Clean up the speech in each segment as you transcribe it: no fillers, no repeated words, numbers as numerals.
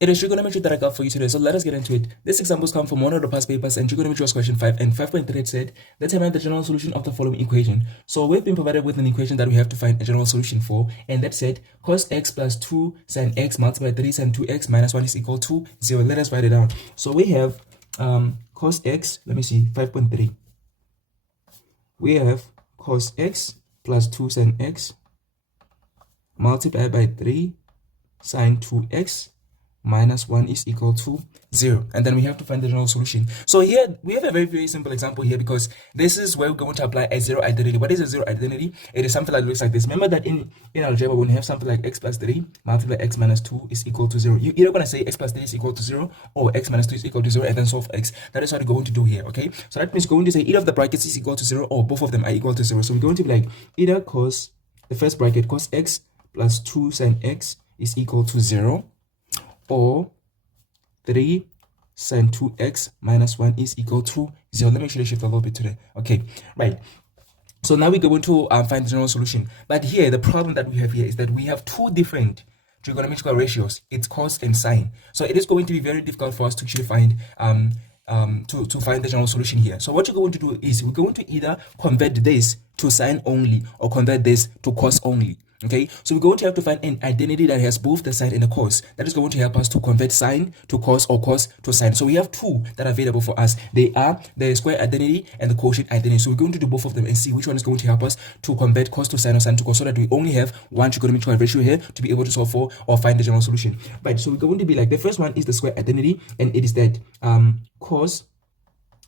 It is trigonometry that I got for you today, so let us get into it. This examples come from one of the past papers, and trigonometry was question 5, and 5.3 it said, determine the general solution of the following equation. So we've been provided with an equation that we have to find a general solution for, and that said, cos x plus 2 sin x multiplied by 3 sin 2x minus 1 is equal to 0. Let us write it down. So we have cos x, let me see, 5.3. We have cos x plus 2 sin x multiplied by 3 sin 2x minus 1 is equal to 0. And then we have to find the general solution. So here we have a very, very simple example here, because this is where we're going to apply a zero identity. What is a zero identity? It is something that looks like this. Remember that in algebra, when you have something like x plus 3 multiplied by x minus 2 is equal to 0, you're either going to say x plus 3 is equal to 0 or x minus 2 is equal to 0 and then solve x. That is what we're going to do here, okay? So that means we're going to say either of the brackets is equal to 0 or both of them are equal to 0. So we're going to be like either cos, the first bracket, cos x plus 2 sin x is equal to 0, or 3 sin 2x minus 1 is equal to 0. Let me actually shift a little bit today. Okay, right. So now we're going to find the general solution. But here, the problem that we have here is that we have two different trigonometrical ratios. It's cos and sine. So it is going to be very difficult for us to actually find to find the general solution here. So what you're going to do is we're going to either convert this to sine only or convert this to cos only. Okay, so we're going to have to find an identity that has both the sine and the cos. That is going to help us to convert sine to cos or cos to sine. So we have two that are available for us. They are the square identity and the quotient identity. So we're going to do both of them and see which one is going to help us to convert cos to sine or sine to cos, so that we only have one trigonometric ratio here to be able to solve for or find the general solution. Right, so we're going to be like, the first one is the square identity, and it is that cos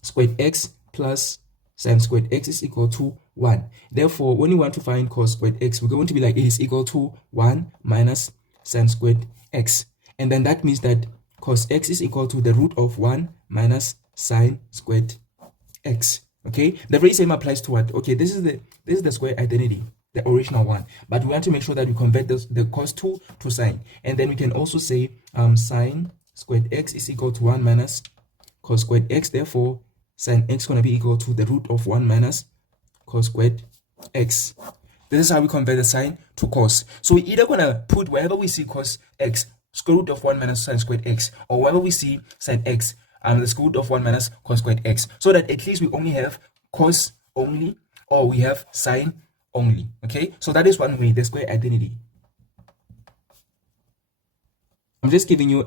squared x plus sin squared x is equal to 1. Therefore, when you want to find cos squared x, we're going to be like, it is equal to 1 minus sin squared x. And then that means that cos x is equal to the root of 1 minus sin squared x. Okay, the very same applies to what? Okay, this is the square identity, the original one, but we want to make sure that we convert the cos to sine. And then we can also say sin squared x is equal to 1 minus cos squared x. Therefore, sin x is going to be equal to the root of 1 minus cos squared x. This is how we convert the sine to cos. So we're either going to put wherever we see cos x, square root of 1 minus sin squared x, or wherever we see sin x, the square root of 1 minus cos squared x, so that at least we only have cos only, or we have sine only. Okay, so that is one way, the square identity. I'm just giving you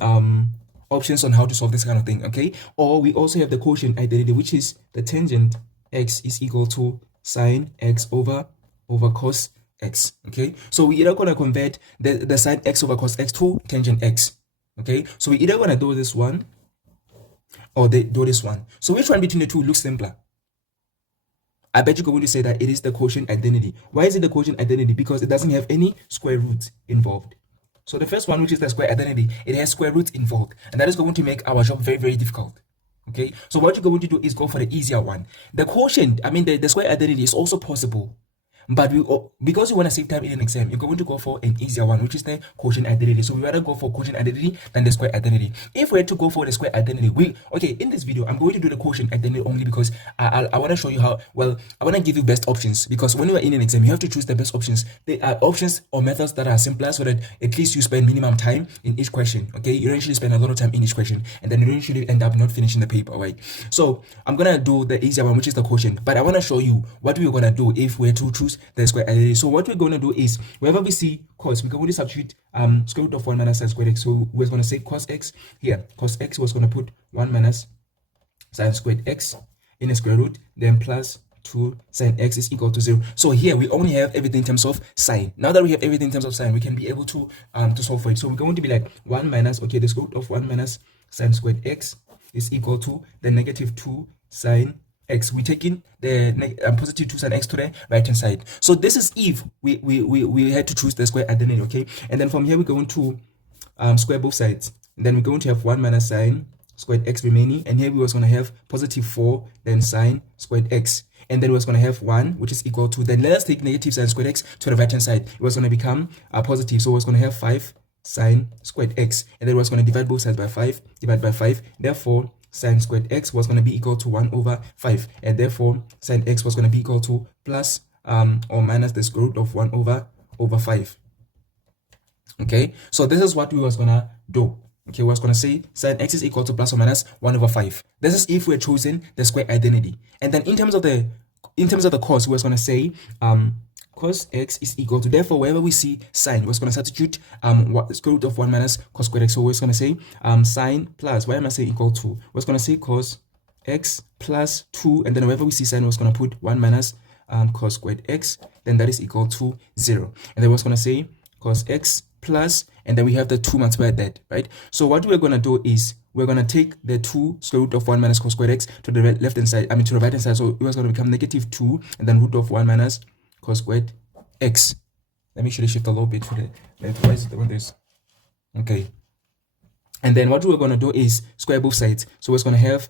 options on how to solve this kind of thing, okay? Or we also have the quotient identity, which is the tangent x is equal to sine x over cos x. Okay, so we either gonna convert the sine x over cos x to tangent x. Okay, so we either gonna do this one or do this one. So which one between the two looks simpler? I bet you're going to say that it is the quotient identity. Why is it the quotient identity? Because it doesn't have any square roots involved. So the first one, which is the square identity, it has square roots involved, and that is going to make our job very, very difficult. Okay, so what you're going to do is go for the easier one. The quotient, I mean the square identity, is also possible, but because you want to save time in an exam, you're going to go for an easier one, which is the quotient identity. So we rather go for quotient identity than the square identity. If we had to go for the square identity, in this video I'm going to do the quotient identity only because I want to show you how, well, I want to give you best options, because when you are in an exam you have to choose the best options. There are options or methods that are simpler, so that at least you spend minimum time in each question. Okay, you don't usually spend a lot of time in each question, and then you don't usually end up not finishing the paper, right? So I'm gonna do the easier one, which is the quotient, but I want to show you what we're gonna do if we're to choose the square identity. So what we're going to do is, wherever we see cos, we're going to substitute square root of 1 minus sin squared x. So we're going to say cos x here. Cos x was going to put 1 minus sin squared x in a square root, then plus 2 sin x is equal to 0. So here we only have everything in terms of sine. Now that we have everything in terms of sine, we can be able to solve for it. So we're going to be like 1 minus, okay, the square root of 1 minus sin squared x is equal to the negative 2 sin x. We take in the positive 2 sin x to the right hand side. So this is if we had to choose the square identity. Okay, and then from here we're going to square both sides, and then we're going to have 1 minus sin squared x remaining, and here we was going to have positive 4 then sin squared x, and then we was going to have 1, which is equal to, then let us take negative sin squared x to the right hand side. It was going to become positive, so it's going to have 5 sin squared x, and then we're going to divide both sides by 5, divide by 5. Therefore sin squared x was going to be equal to 1 over 5, and therefore sin x was going to be equal to plus or minus the square root of 1 over 5. Okay, so this is what we was going to do. Okay, we're going to say sine x is equal to plus or minus 1 over 5. This is if we're choosing the square identity. And then in terms of the cos, we're going to say cos x is equal to, therefore wherever we see sine, we're going to substitute square root of 1 minus cos squared x. So we're going to say sine plus, why am I saying equal to? We're going to say cos x plus 2, and then wherever we see sine, we're going to put 1 minus cos squared x, then that is equal to 0. And then we're going to say cos x plus, and then we have the 2 multiplied that, right? So what we're going to do is we're going to take the 2 square root of 1 minus cos squared x to the left hand side, to the right hand side. So it was going to become negative 2 and then root of 1 minus cos squared x. Let me actually shift a little bit to the left. Why is it doing this? Okay. And then what we're going to do is square both sides. So we're going to have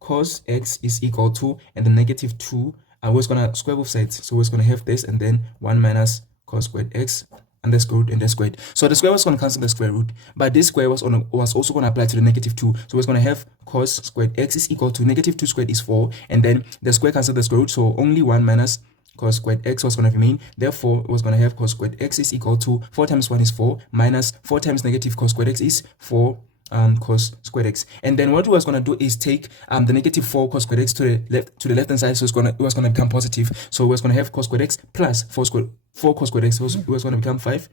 cos x is equal to, and then negative 2. We're going to square both sides. So we're going to have this, and then 1 minus cos squared x, and the square root and the squared. So the square was going to cancel the square root, but this square was also going to apply to the negative 2. So we're going to have cos squared x is equal to negative 2 squared is 4, and then the square cancels the square root, so only 1 minus cos squared x was going to remain. Therefore, it was going to have cos squared x is equal to 4 times 1 is 4 minus 4 times negative cos squared x is 4 cos squared x. And then what we was going to do is take the negative 4 cos squared x to the left hand side, so it was going to become positive. So we're going to have cos squared x plus 4 cos squared x, so it was going to become 5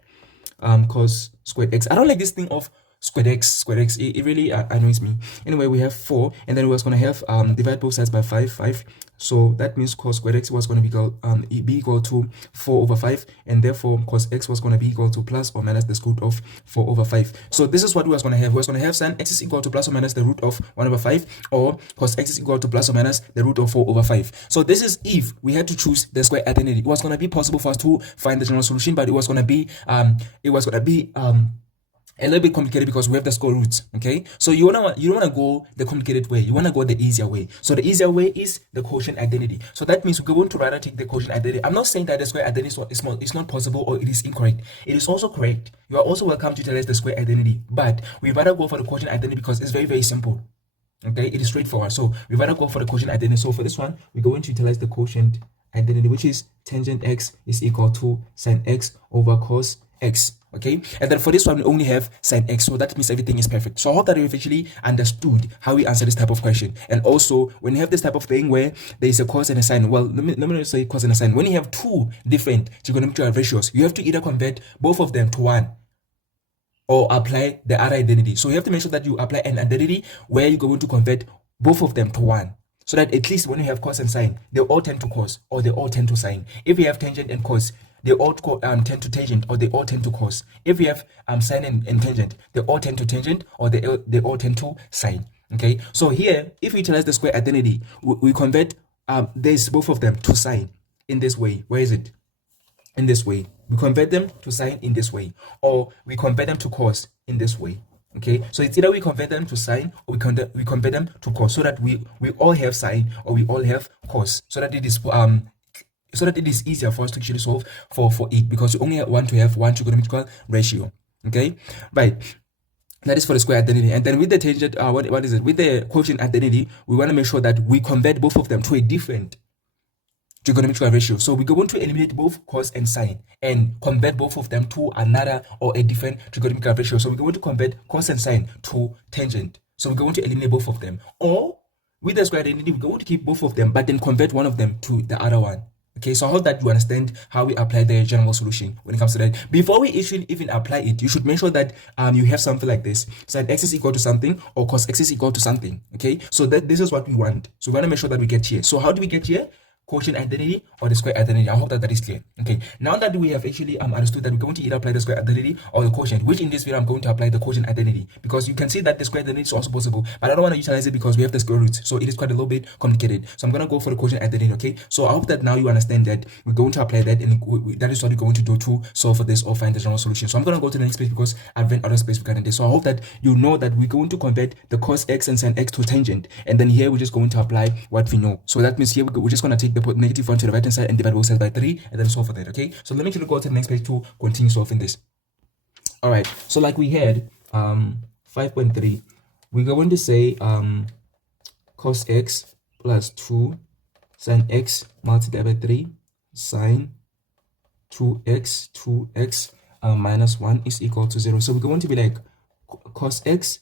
cos squared x. I don't like this thing of squared x. It really annoys me. Anyway, we have 4, and then we was going to have divide both sides by 5. So that means cos squared x was going to be equal to 4 over 5, and therefore cos x was going to be equal to plus or minus the square root of 4 over 5. So this is what we was going to have. We was going to have sin x is equal to plus or minus the root of 1 over 5, or cos x is equal to plus or minus the root of 4 over 5. So this is if we had to choose the square identity. It was going to be possible for us to find the general solution, but it was going to be a little bit complicated because we have the square roots. Okay, so you don't want to go the complicated way, you want to go the easier way. So the easier way is the quotient identity. So that means we're going to rather take the quotient identity. I'm not saying that the square identity is not possible or it is incorrect. It is also correct. You are also welcome to utilize the square identity, but we rather go for the quotient identity because it's very, very simple. Okay, it is straightforward. So we rather go for the quotient identity. So for this one, we're going to utilize the quotient identity, which is tangent x is equal to sin x over cos x. Okay, and then for this one we only have sin x, so that means everything is perfect. So I hope that you've actually understood how we answer this type of question. And also, when you have this type of thing where there is a cos and a sin, well, let me say cos and a sin. When you have two different trigonometric ratios, you have to either convert both of them to 1 or apply the other identity. So you have to make sure that you apply an identity where you're going to convert both of them to 1, so that at least when you have cos and sin, they all tend to cos or they all tend to sin. If you have tangent and cos, they all tend to tangent or they all tend to cos. If we have sine and tangent, they all tend to tangent or they all tend to sine. Okay, so here if we utilize the square identity, we convert both of them to sine in this way. Where is it? In this way. We convert them to sine in this way, or we convert them to cos in this way. Okay, so it's either we convert them to sine or we convert them to cos, so that we all have sine or we all have cos, so that it is easier for us to actually solve for it, because you only want to have one trigonometrical ratio. Okay, right, that is for the square identity. And then with the tangent, what is it, with the quotient identity, we want to make sure that we convert both of them to a different trigonometrical ratio. So we're going to eliminate both cos and sine and convert both of them to another or a different trigonometrical ratio. So we're going to convert cos and sine to tangent. So we're going to eliminate both of them, or with the square identity, we're going to keep both of them but then convert one of them to the other one. Okay, so I hope that you understand how we apply the general solution when it comes to that. Before we even apply it, you should make sure that you have something like this: sin x is equal to something or cos x is equal to something. Okay, so this is what we want. So we want to make sure that we get here. So how do we get here? Quotient identity or the square identity. I hope that is clear. Okay, now that we have actually understood that we're going to either apply the square identity or the quotient, which in this video I'm going to apply the quotient identity, because you can see that the square identity is also possible, but I don't want to utilize it because we have the square roots, so it is quite a little bit complicated. So I'm going to go for the quotient identity. Okay, so I hope that now you understand that we're going to apply that, and that is what we're going to do to solve for this or find the general solution. So I'm going to go to the next page because I've ran out of space regarding this. So I hope that you know that we're going to convert the cos x and sin x to tangent, and then here we're just going to apply what we know. So that means here we're just going to take the negative 1 to the right hand side and divide both sides by 3 and then solve for that. Okay, so let me go to the next page to continue solving this. All right, so like we had 5.3, we're going to say cos x plus 2 sin x multiplied by 3 sine 2x minus 1 is equal to 0. So we're going to be like cos x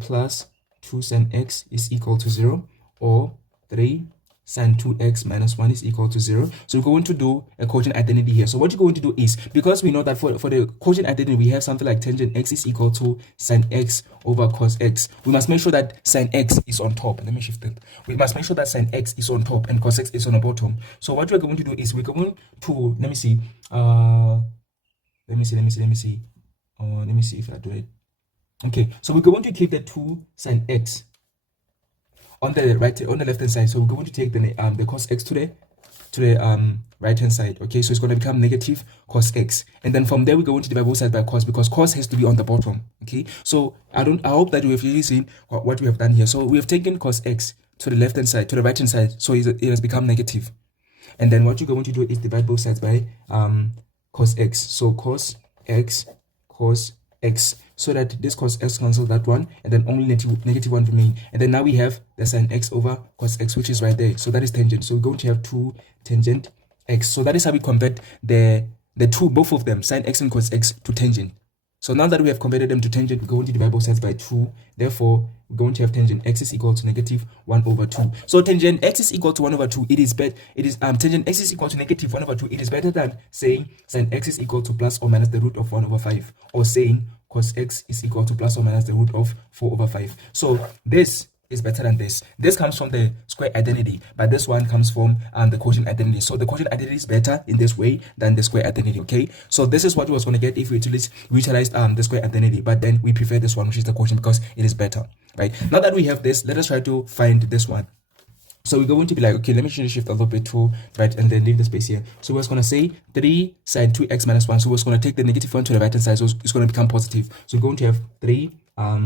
plus 2 sin x is equal to 0, or 3 sin 2x minus 1 is equal to 0. So we're going to do a quotient identity here. So what you're going to do is, because we know that for the quotient identity, we have something like tangent x is equal to sin x over cos x. We must make sure that sin x is on top. Let me shift it. We must make sure that sin x is on top and cos x is on the bottom. So what we're going to do is we're going to, let me see if I do it. Okay, so we're going to keep the 2 sin x on the left hand side. So we're going to take the cos x to the right hand side. Okay, so it's going to become negative cos x, and then from there we're going to divide both sides by cos, because cos has to be on the bottom. Okay, so I hope that you have really seen what we have done here. So we have taken cos x to the left hand side, to the right hand side, so it has become negative, and then what you're going to do is divide both sides by cos x. So cos x cos x, so that this cos x cancels that one, and then only negative 1 remain. And then now we have the sin x over cos x, which is right there. So that is tangent. So we're going to have 2 tangent x. So that is how we convert both of them, sin x and cos x, to tangent. So now that we have converted them to tangent, we're going to divide both sides by 2. Therefore, we're going to have tangent x is equal to negative 1 over 2. So tangent x is equal to 1 over 2. Tangent x is equal to negative 1 over 2. It is better than saying sin x is equal to plus or minus the root of 1 over 5, or saying cos x is equal to plus or minus the root of 4 over 5. So this is better than this. This comes from the square identity, but this one comes from the quotient identity. So the quotient identity is better in this way than the square identity. Okay, so this is what we was going to get if we utilized the square identity, but then we prefer this one, which is the quotient, because it is better. Right, now that we have this, let us try to find this one. So we're going to be like, okay, let me change the shift a little bit to right, and then leave the space here. So we're going to say 3 sin 2x minus 1. So we're going to take the negative 1 to the right hand side, so it's going to become positive. So we're going to have 3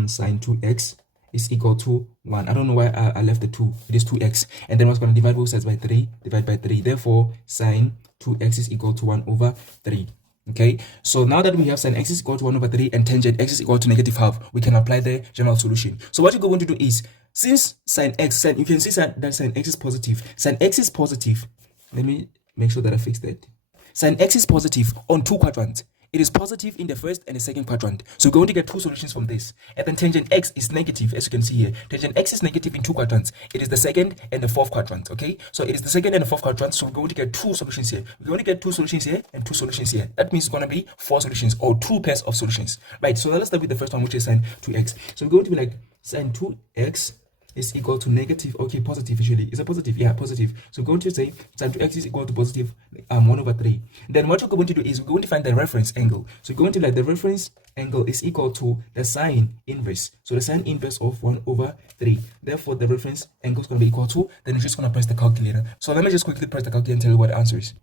sin 2x is equal to 1. I don't know why I left the 2. It is 2x. And then we're going to divide both sides by 3. Divide by 3. Therefore, sin 2x is equal to 1 over 3. Okay, so now that we have sin x is equal to 1 over 3 and tangent x is equal to negative half, we can apply the general solution. So what you're going to do is, since sin x, you can see that sin x is positive. Sin x is positive. Let me make sure that I fix that. Sin x is positive on 2 quadrants. It is positive in the first and the second quadrant. So we're going to get 2 solutions from this. And then tangent x is negative, as you can see here. Tangent x is negative in 2 quadrants. It is the second and the fourth quadrant. Okay, so it is the second and the fourth quadrant. So we're going to get 2 solutions here. We're going to get 2 solutions here and 2 solutions here. That means it's going to be 4 solutions, or 2 pairs of solutions. Right, so let's start with the first one, which is sin 2x. So we're going to be like sin 2x is equal to negative, okay, positive usually. Is it positive? Yeah, positive. So we're going to say sin 2x is equal to positive 1 over 3. Then what you're going to do is we're going to find the reference angle. So you're going to like the reference angle is equal to the sine inverse. So the sine inverse of 1 over 3. Therefore, the reference angle is going to be equal to, then you're just going to press the calculator. So let me just quickly press the calculator and tell you what the answer is.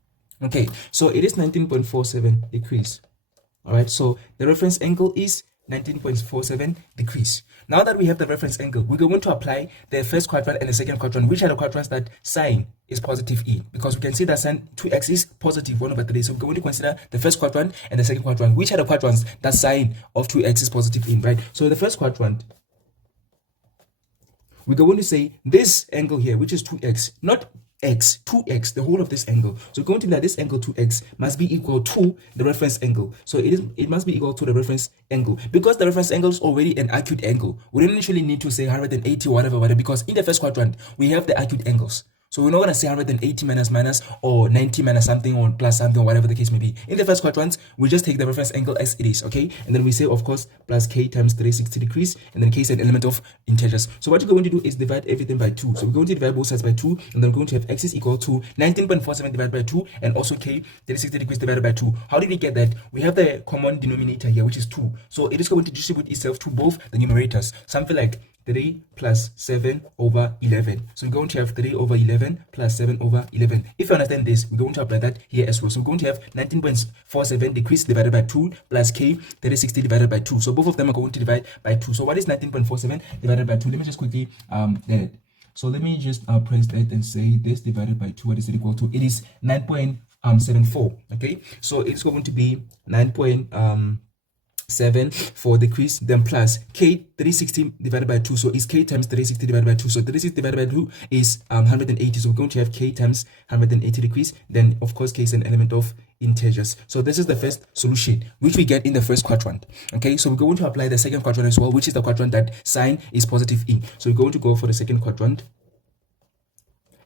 Okay, so it is 19.47 degrees. All right, so the reference angle is 19.47 degrees. Now that we have the reference angle, we're going to apply the first quadrant and the second quadrant, which are the quadrants that sine is positive in, because we can see that sin 2x is positive 1 over 3. So we're going to consider the first quadrant and the second quadrant, which are the quadrants that sine of 2x is positive in, right? So the first quadrant, we're going to say this angle here, which is 2x, not x, 2x, the whole of this angle. So we're going to be like this angle 2x must be equal to the reference angle. So it must be equal to the reference angle, because the reference angle is already an acute angle. We don't actually need to say 180 or whatever, because in the first quadrant we have the acute angles. So we're not going to say 180 minus or 90 minus something or plus something or whatever the case may be. In the first quadrant, we just take the reference angle as it is, okay? And then we say, of course, plus k times 360 degrees, and then k is an element of integers. So what you're going to do is divide everything by 2. So we're going to divide both sides by 2, and then we're going to have x is equal to 19.47 divided by 2, and also k 360 degrees divided by 2. How did we get that? We have the common denominator here, which is 2. So it is going to distribute itself to both the numerators. Something like 3 plus 7 over 11. So we're going to have 3 over 11 plus 7 over 11. If you understand this, we're going to apply that here as well. So we're going to have 19.47 degrees divided by 2 plus k 360 divided by 2. So both of them are going to divide by 2. So what is 19.47 divided by 2? Let me just quickly so let me just press that and say this divided by 2. What is it equal to? It is 9.74. Okay, so it's going to be 9.7 for degrees, then plus k 360 divided by 2. So it's k times 360 divided by 2. So 360 divided by 2 is 180. So we're going to have k times 180 degrees. Then of course k is an element of integers. So this is the first solution which we get in the first quadrant. Okay, so we're going to apply the second quadrant as well, which is the quadrant that sign is positive in. So we're going to go for the second quadrant.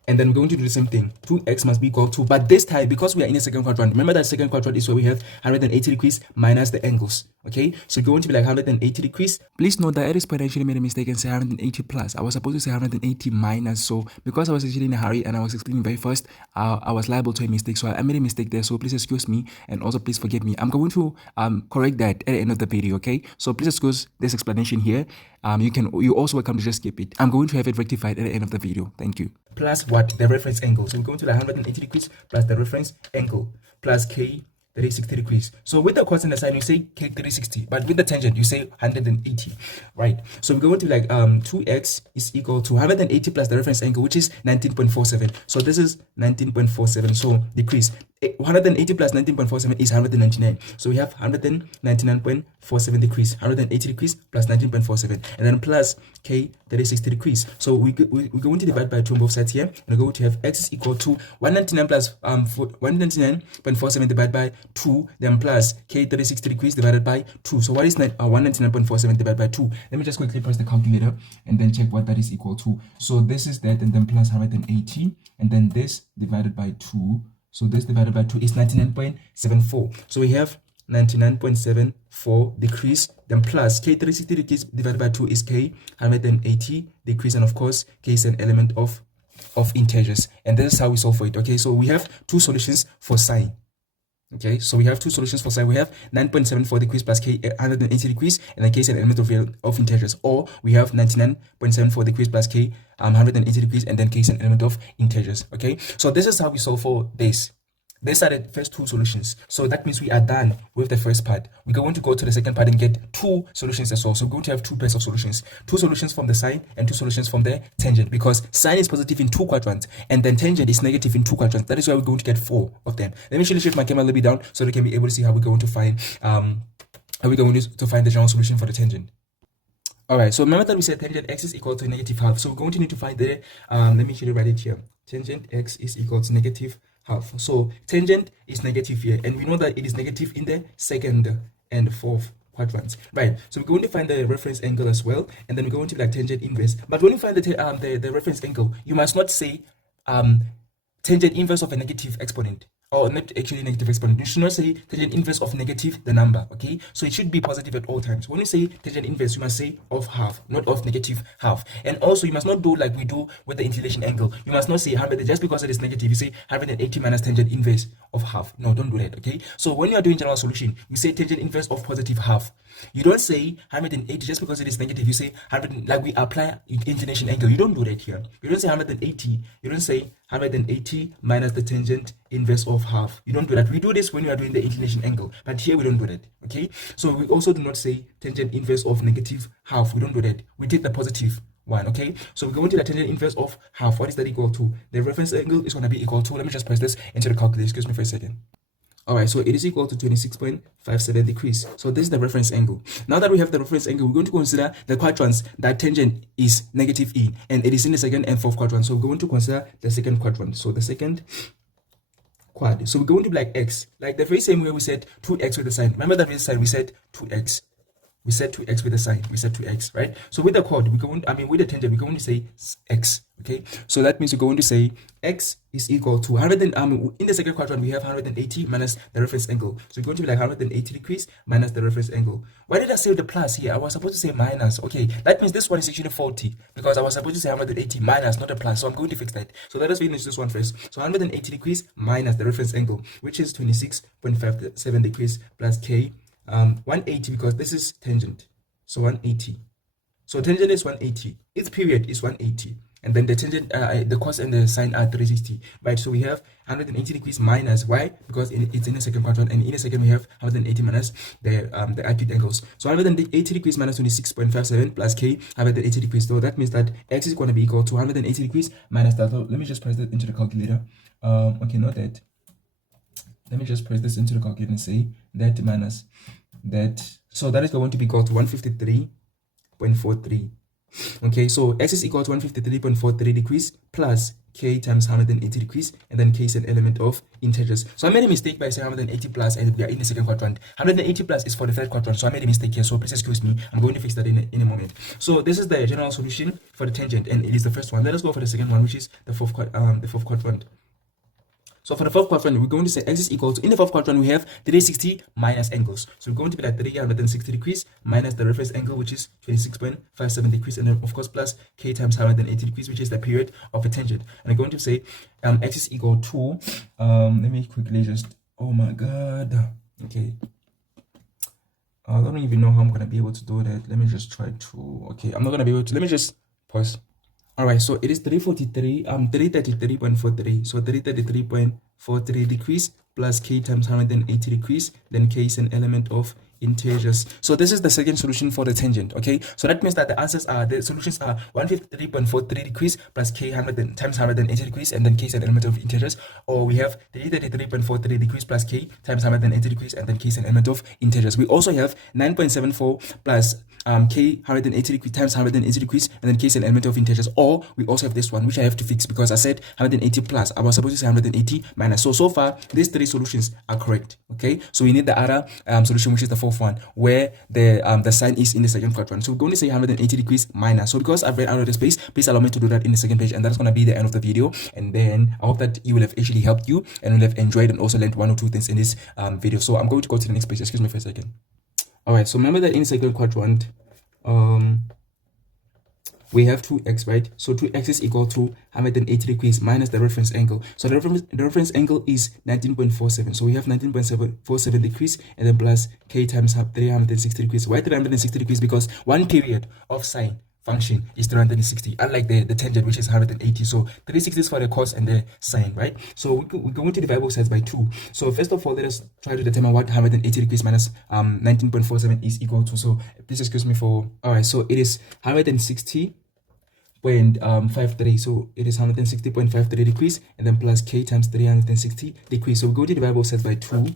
And then we're going to do the same thing. 2x must be equal to, but this time, because we are in a second quadrant, remember that second quadrant is where we have 180 degrees minus the angles. Okay, so we're going to be like 180 degrees. Please note that at this point I actually made a mistake and say 180 plus. I was supposed to say 180 minus. So because I was actually in a hurry and I was explaining very fast, I was liable to a mistake. So I made a mistake there. So please excuse me, and also please forgive me. I'm going to correct that at the end of the video. Okay, so please excuse this explanation here. You also welcome to just skip it. I'm going to have it rectified at the end of the video. Thank you. Plus what? The reference angle. So we're going to like 180 degrees plus the reference angle plus k 360 degrees. So with the cos and the sine, you say k 360, but with the tangent, you say 180, right? So we're going to like 2x is equal to 180 plus the reference angle, which is 19.47. So this is 19.47. So decrease 180 plus 19.47 is 199. So we have 199.47 degrees, 180 degrees plus 19.47, and then plus k 360 degrees. So we're going to divide by 2 on both sides here. We're going to have x is equal to 199 plus 199.47 divided by 2, then plus k 360 degrees divided by 2. So what is 199.47 divided by 2? Let me just quickly press the calculator and then check what that is equal to. So this is that, and then plus 180, and then this divided by 2. So this divided by 2 is 99.74. So we have 99.74 degrees, then plus k 360 degrees divided by 2 is k 180 degrees, and of course k is an element of integers, and this is how we solve for it. Okay, so we have two solutions for sine. Okay, so we have two solutions for sine. We have 9.74 degrees plus k 180 degrees, and then k is an element of integers. Or we have 99.74 degrees plus k 180 degrees, and then k is an element of integers. Okay, so this is how we solve for this. These are the first two solutions. So that means we are done with the first part. We're going to go to the second part and get two solutions as well. So we're going to have two pairs of solutions. Two solutions from the sine and two solutions from the tangent, because sine is positive in 2 quadrants and then tangent is negative in 2 quadrants. That is why we're going to get 4 of them. Let me actually shift my camera a little bit down so they can be able to see how we're going to find the general solution for the tangent. Alright, so remember that we said tangent x is equal to negative half. So we're going to need to find the let me actually write it here. Tangent x is equal to negative half. So tangent is negative here, and we know that it is negative in the second and fourth quadrants, right? So we're going to find the reference angle as well, and then we're going to like tangent inverse. But when you find the reference angle, you must not say tangent inverse of a negative exponent, or not actually negative exponent. You should not say tangent inverse of negative the number. Okay, so it should be positive at all times. When you say tangent inverse, you must say of half, not of negative half. And also you must not do like we do with the inclination angle. You must not say 100 just because it is negative. You say 180 minus tangent inverse of half. No, don't do that. Okay, so when you are doing general solution, you say tangent inverse of positive half. You don't say 180 just because it is negative. You say 100, like we apply inclination angle. You don't do that here. You don't say 180. You don't say 180 minus the tangent inverse of half. You don't do that. We do this when we are doing the inclination angle, but here we don't do that. Okay, so we also do not say tangent inverse of negative half. We don't do that. We take the positive one. Okay, so we're going to the tangent inverse of half. What is that equal to? The reference angle is going to be equal to, let me just press this into the calculator. Excuse me for a second. Alright, so it is equal to 26.57 degrees. So this is the reference angle. Now that we have the reference angle, we're going to consider the quadrants that tangent is negative in, and it is in the second and fourth quadrant. So we're going to consider the second quadrant. So the second quad. So we're going to be like x, like the very same way we said 2x with the sine. Remember that with the sine we said 2x. We said 2x with the sine. We said 2x, right? So with the chord, with the tangent, we're going to say x. Okay, so that means we're going to say x is equal to 100. In the second quadrant, we have 180 minus the reference angle. So we're going to be like 180 degrees minus the reference angle. Why did I say the plus here? I was supposed to say minus. Okay, that means this one is actually faulty because I was supposed to say 180 minus, not a plus. So I'm going to fix that. So let us finish this one first. So 180 degrees minus the reference angle, which is 26.57 degrees plus k 180, because this is tangent. So 180. So tangent is 180. Its period is 180. And then the tangent, the cos and the sine are 360, right? So we have 180 degrees minus. Why? Because it's in the second quadrant, and in the second we have 180 minus the acute angles. So 180 degrees minus 26.57 plus k 180 degrees. So that means that x is going to be equal to 180 degrees minus that. So let me just press that into the calculator. Okay, not that. Let me just press this into the calculator and say that minus that. So that is going to be equal to 153.43. Okay, so x is equal to 153.43 degrees plus k times 180 degrees, and then k is an element of integers. So I made a mistake by saying 180 plus, and we are in the second quadrant. 180 plus is for the third quadrant, so I made a mistake here, so please excuse me. I'm going to fix that in a moment. So this is the general solution for the tangent, and it is the first one. Let us go for the second one, which is the fourth quadrant. So for the fourth quadrant, we're going to say x is equal to, in the fourth quadrant, we have 360 minus angles. So we're going to be like 360 degrees minus the reference angle, which is 26.57 degrees, and then of course plus k times 180 degrees, which is the period of a tangent. And I'm going to say x is equal to, let me quickly just, oh my god, okay. I don't even know how I'm going to be able to do that. Let me just try to, okay, I'm not going to be able to, let me just pause. All right, so it is 333.43. So 333.43 degrees plus k times 180 degrees. Then k is an element of integers. So this is the second solution for the tangent. Okay, so that means that the solutions are 153.43 degrees plus k times 180 degrees, and then k is an element of integers. Or we have 333.43 degrees plus k times 180 degrees, and then k is an element of integers. We also have 9.74 plus k 180 degrees times 180 degrees, and then k is an element of integers. Or we also have this one, which I have to fix because I said 180 plus. I was supposed to say 180 minus. So far these three solutions are correct. Okay, so we need the other solution, which is the fourth one, where the sign is in the second quadrant. So we're going to say 180 degrees minus. So because I've read out of the space, please allow me to do that in the second page, and that's going to be the end of the video. And then I hope that you will have actually helped you and will have enjoyed and also learned one or two things in this video. So I'm going to go to the next page. Excuse me for a second. All right, so remember that in the second quadrant, we have 2x, right? So 2x is equal to 180 degrees minus the reference angle. So the reference angle is 19.47. So we have 19.47 degrees, and then plus k times 360 degrees. Why 360 degrees? Because one period of sine function is 360, unlike the tangent, which is 180. So 360 is for the cos and the sine, right? So we're going to divide both sides by 2. So first of all, let us try to determine what 180 degrees minus 19.47 is equal to. So please excuse me for, all right, so it is 160.53. So it is 160.53 degrees, and then plus k times 360 degrees. So we're going to divide both sides by 2.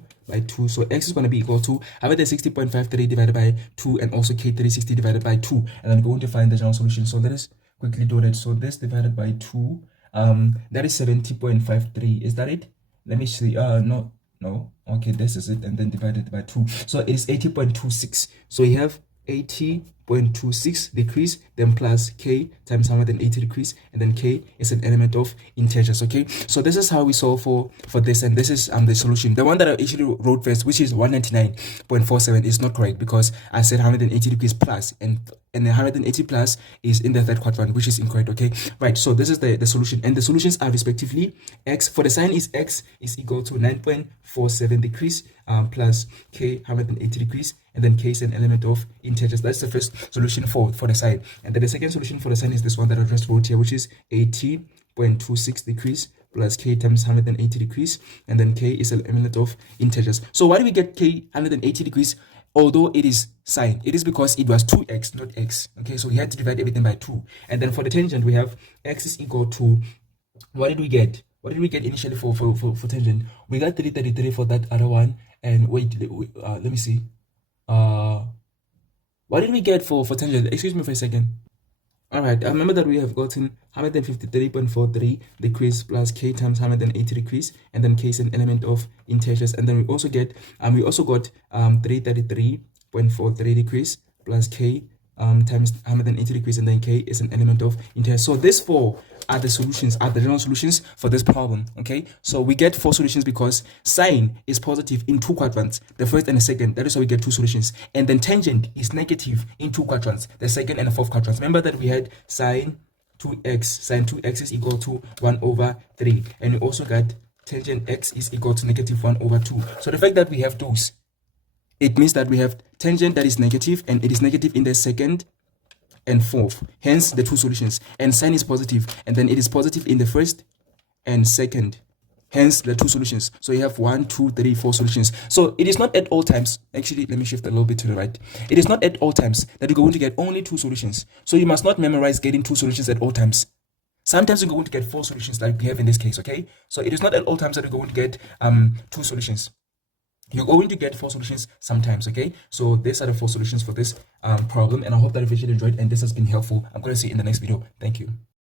So x is going to be equal to 160.53 divided by 2, and also k 360 divided by 2, and then we're going to find the general solution. So let us quickly do that. So this divided by 2, that is 70.53. Is that it? Let me see. No, okay, this is it, and then divided by 2. So it is 80.26. So we have 80.26 degrees, then plus k times 180 degrees, and then k is an element of integers. Okay, so this is how we solve for this, and this is the solution. The one that I actually wrote first, which is 199.47, is not correct because I said 180 degrees plus, and the 180 plus is in the third quadrant, which is incorrect. Okay, right, so this is the solution, and the solutions are respectively x for the sine is x is equal to 9.47 degrees plus k 180 degrees, and then k is an element of integers. That's the first solution for the sine. And then the second solution for the sine is this one that I just wrote here, which is 80.26 degrees plus k times 180 degrees, and then k is an element of integers. So why do we get k 180 degrees? Although it is sine, it is because it was 2x, not x. Okay, so we had to divide everything by 2. And then for the tangent, we have x is equal to, what did we get? What did we get initially for tangent? We got 333 for that other one. And wait, let me see. What did we get for tangent? Excuse me for a second. All right, I remember that we have gotten 153.43 degrees plus k times 180 degrees, and then k is an element of integers. And then we also got 333.43 degrees plus k times 180 degrees, and then k is an element of integers. So these four are the solutions, are the general solutions for this problem. Okay, so we get 4 solutions because sine is positive in 2 quadrants, the first and the second. That is why we get 2 solutions. And then tangent is negative in 2 quadrants, the second and the fourth quadrants. Remember that we had sine 2x is equal to 1/3, and we also got tangent x is equal to negative 1/2. So the fact that we have those, it means that we have tangent that is negative, and it is negative in the second and fourth, hence the 2 solutions. And sine is positive, and then it is positive in the first and second, hence the 2 solutions. So you have 1, 2, 3, 4 solutions. So it is not at all times, actually let me shift a little bit to the right, it is not at all times that you're going to get only 2 solutions. So you must not memorize getting 2 solutions at all times. Sometimes you're going to get 4 solutions like we have in this case. Okay, so it is not at all times that you're going to get 2 solutions. You're going to get 4 solutions sometimes. Okay, so these are the 4 solutions for this problem, and I hope that you've actually enjoyed and this has been helpful. I'm going to see you in the next video. Thank you.